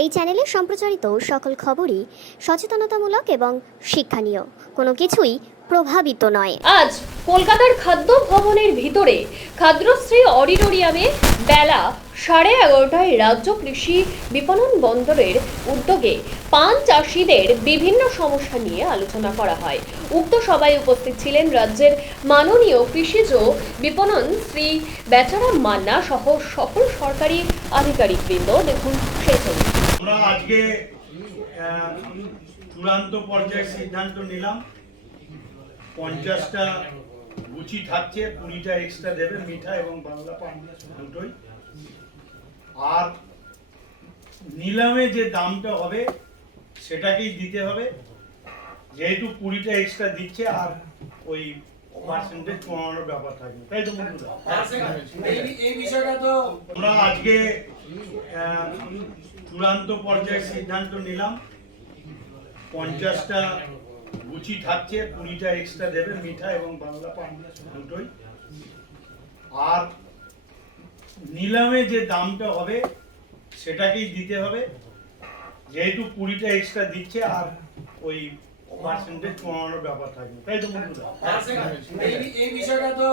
এই চ্যানেলে সম্প্রচারিত সকল খবরই সচেতনতামূলক এবং শিক্ষণীয়, কোনো কিছুই প্রভাবিত নয়। আজ কলকাতার খাদ্য ভবনের ভিতরে খাদ্যশ্রী অডিটোরিয়ামে বেলা 11:30টায় রাজ্য কৃষি বিপণন বন্দরের উদ্যোগে পান চাষিদের বিভিন্ন সমস্যা নিয়ে আলোচনা করা হয়। উক্ত সভায় উপস্থিত ছিলেন রাজ্যের মাননীয় কৃষিজ বিপণন শ্রী বেচারাম মান্না সহ সকল সরকারি আধিকারিকবৃন্দ। দেখুন সেই ছবি। আমরা আজকে চূড়ান্ত পর্যায়ে সিদ্ধান্ত নিলাম 50টা গুচি থাকছে, 20টা এক্সট্রা দেবে, মিঠা এবং বাংলা পান দুটোই। আর নিলামে যে দামটা হবে সেটাকেই দিতে হবে, যেহেতু 20টা এক্সট্রা দিচ্ছে আর ওই পার্সেন্টেজ কমানোর ব্যাপার থাকবে, তাই তো বন্ধুরা? এই বিষয়টা তো আমরা আজকে চূড়ান্ত পর্যায়ে সিদ্ধান্ত নিলাম 50টা গুচি থাকছে, 20টা এক্সট্রা দেবে, মিঠা এবং বাংলা পান দুটোই। আর নিলামে যে দামটা হবে সেটাকেই দিতে হবে, যেহেতু 20টা এক্সট্রা দিচ্ছে আর ওই পার্সেন্টেজ কমানোর ব্যাপার থাকবে, তাই তো বন্ধুরা? এই বিষয়টা তো